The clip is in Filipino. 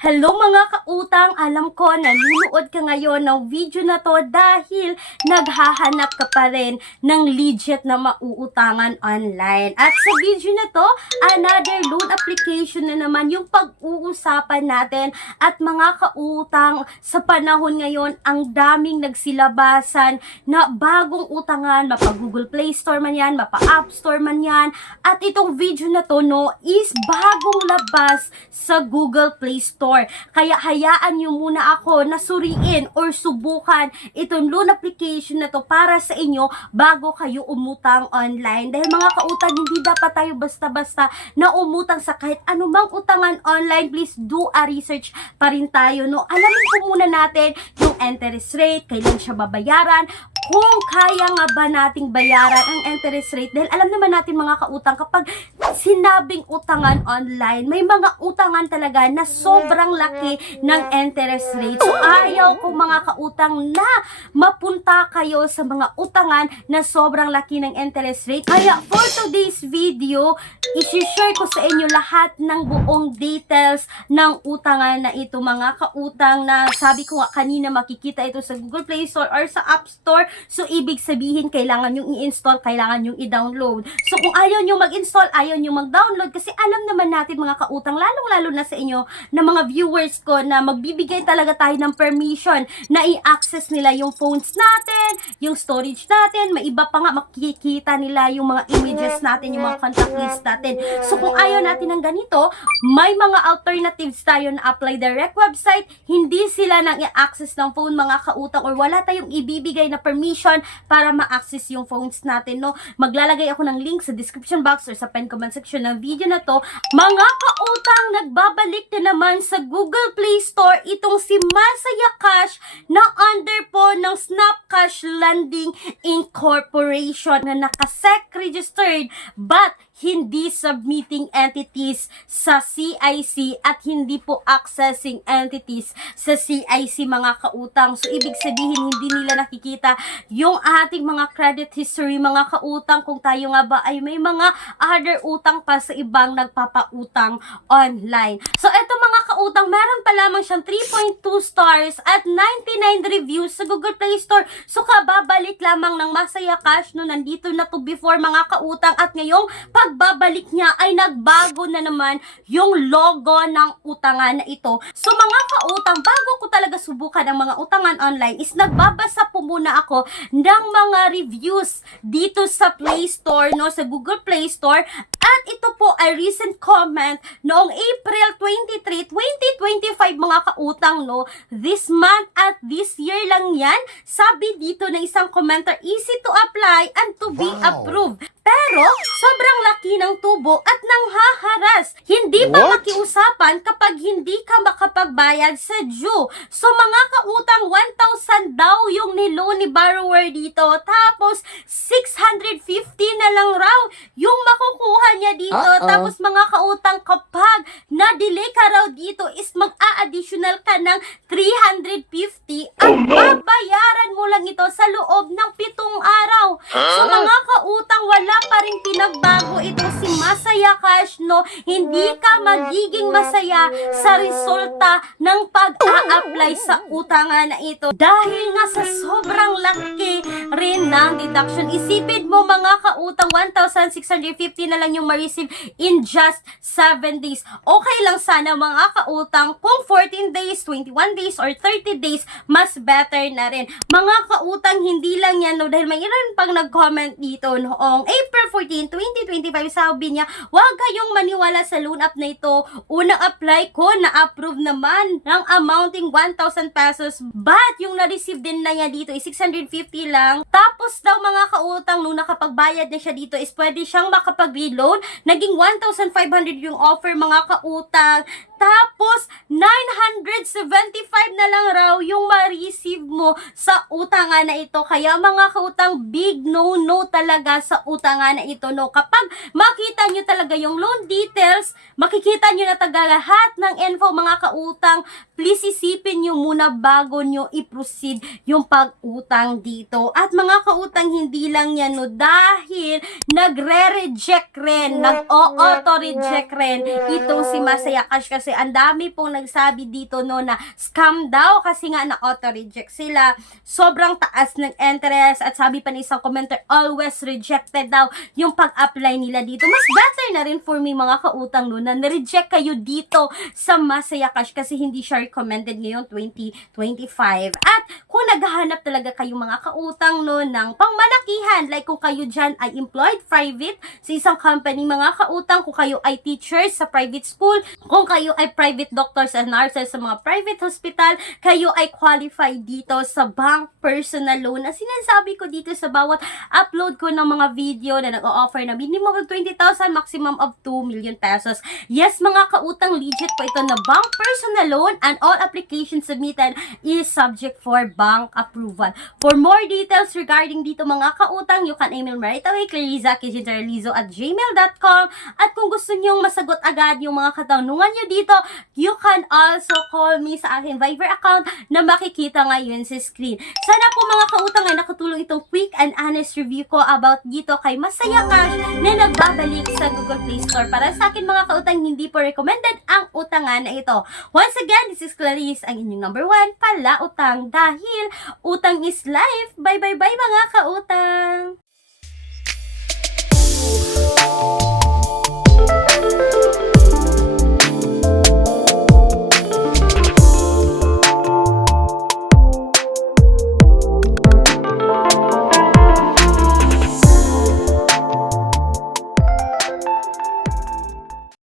Hello mga kautang, alam ko nanonood ka ngayon ng video na to dahil naghahanap ka pa rin ng legit na mauutangan online. At sa video na to, another loan application na naman yung pag-uusapan natin. At mga kautang, sa panahon ngayon, ang daming nagsilabasan na bagong utangan, mapa Google Play Store man yan, mapa App Store man yan. At itong video na to is bagong labas sa Google Play Store. Kaya hayaan nyo muna ako na suriin or subukan itong loan application na to para sa inyo bago kayo umutang online. Dahil mga kautang, hindi dapat tayo basta-basta na umutang sa kahit anumang utangan online. Please do a research pa rin tayo. No? Alamin po muna natin yung interest rate, kailan siya babayaran, kung kaya nga ba nating bayaran ang interest rate. Dahil alam naman natin mga kautang, kapag sinabing utangan online, may mga utangan talaga na sobrang laki ng interest rate. So ayaw ko mga kautang na mapunta kayo sa mga utangan na sobrang laki ng interest rate. Kaya for today's video, isi-share ko sa inyo lahat ng buong details ng utangan na ito mga kautang, na sabi ko nga kanina makikita ito sa Google Play Store or sa App Store. So ibig sabihin kailangan yung i-install, kailangan yung i-download. So kung ayaw nyo mag-install, ayaw nyo mag-download, kasi alam naman natin mga kautang, lalong-lalo na sa inyo na mga viewers ko, na magbibigay talaga tayo ng permission na i-access nila yung phones natin, yung storage natin, may iba pa nga makikita nila yung mga images natin, yung mga contact list natin. So kung ayaw natin ng ganito, may mga alternatives tayo na apply direct website, hindi sila nang i-access ng phone mga kautang, or wala tayong ibibigay na permission para ma-access yung phones natin, no? Maglalagay ako ng link sa description box or sa pen comment section ng video na to. Mga kautang, nagbabalik na naman sa Google Play Store itong si Masaya Cash na under po ng Snapcash Lending Incorporation na naka-SEC registered but hindi submitting entities sa CIC at hindi po accessing entities sa CIC mga kautang. So ibig sabihin hindi nila nakikita yung ating mga credit history mga kautang, kung tayo nga ba ay may mga other utang pa sa ibang nagpapautang online. So eto mga kautang, meron pa lamang siyang 3.2 stars at 99 reviews sa Google Play Store. So kababalik lamang ng Masaya Cash, no, nandito na to before mga kautang, at ngayong pagbabalik niya ay nagbago na naman yung logo ng utangan na ito. So mga kautang, bago ko talaga subukan ang mga utangan online is nagbabasa po muna ako ng mga reviews dito sa Play Store, no, sa Google Play Store. At ito po ay recent comment noong April 23, 2025 mga kautang, no. This month at this year lang yan. Sabi dito na isang commenter, easy to apply and to be approved. Pero, sobrang laki ng tubo at nanghaharas. Hindi pa makiusapan kapag hindi ka makapagbayad sa due. So, mga kautang, 1,000 daw yung ni borrower dito. Tapos, 650 na lang raw yung makukuha niya dito. Tapos, mga kautang, kapag na-delay ka raw dito is mag-a-additional ka ng 350 at babayaran mo lang ito sa loob ng 7 araw. So, mga kautang, wala pa rin pinagbago ito si Masaya Cash, no. Hindi ka magiging masaya sa resulta ng pag-a-apply sa utangan na ito dahil nga sa sobrang laki rin ng deduction. Isipin mo mga kautang, 1,650 na lang yung ma-receive in just 7 days. Okay lang sana mga kautang kung 14 days, 21 days, or 30 days, mas better na rin. Mga kautang, hindi lang yan, no, dahil mayroon pang nag-comment dito noong April 14, 2025, sabi niya, huwag kayong maniwala sa loan app na ito. Unang apply ko, na-approve naman ng amounting 1,000 pesos. But yung na-receive din na niya dito is 650 lang. Tapos daw mga kautang, nung nakapagbayad na siya dito is pwede siyang makapag-reload. Naging 1,500 yung offer mga kautang. Tapos, 900 na lang raw yung ma-receive mo sa utangan na ito. Kaya mga kautang, big no-no talaga sa utangan na ito, no? Kapag makita nyo talaga yung loan details, makikita nyo na talaga lahat ng info, mga kautang, please isipin nyo muna bago nyo i-proceed yung pag-utang dito. At mga kautang, hindi lang yan, no? Dahil nagre-reject rin, nag-auto-reject rin itong si Masaya Cash kasi ang dami pong nagsabi dito, no, na scam daw kasi nga na-auto-reject sila. Sobrang taas ng interest at sabi pa ng isang commenter, always rejected daw yung pag-apply nila dito. Mas better na rin for me, mga kautang, no, na na-reject kayo dito sa Masaya Cash kasi hindi siya recommended ngayon 2025. At kung naghahanap talaga kayo, mga kautang, no, ng pangmalakihan, like kung kayo dyan ay employed private sa isang company, mga kautang, kung kayo ay teachers sa private school, kung kayo ay private doctors and nurses sa mga private hospital, kayo ay qualified dito sa bank personal loan na sinasabi ko dito sa bawat upload ko ng mga video na nag-o-offer na minimum of 20,000, maximum of 2 million pesos. Yes, mga kautang, legit po ito na bank personal loan and all applications submitted is subject for bank approval. For more details regarding dito, mga kautang, you can email me right away, clariza@gmail.com. At kung gusto nyong masagot agad yung mga katanungan nyo dito, you can also call me sa aking Viber account na makikita ngayon sa screen. Sana po, mga kautang, ay nakatulong itong quick and honest review ko about dito kay Masaya Cash na nagbabalik sa Google Play Store. Para sa akin, mga kautang, hindi po recommended ang utangan na ito. Once again, this is Clarice, ang inyong number 1 pala utang dahil utang is life. Bye bye bye, mga kautang!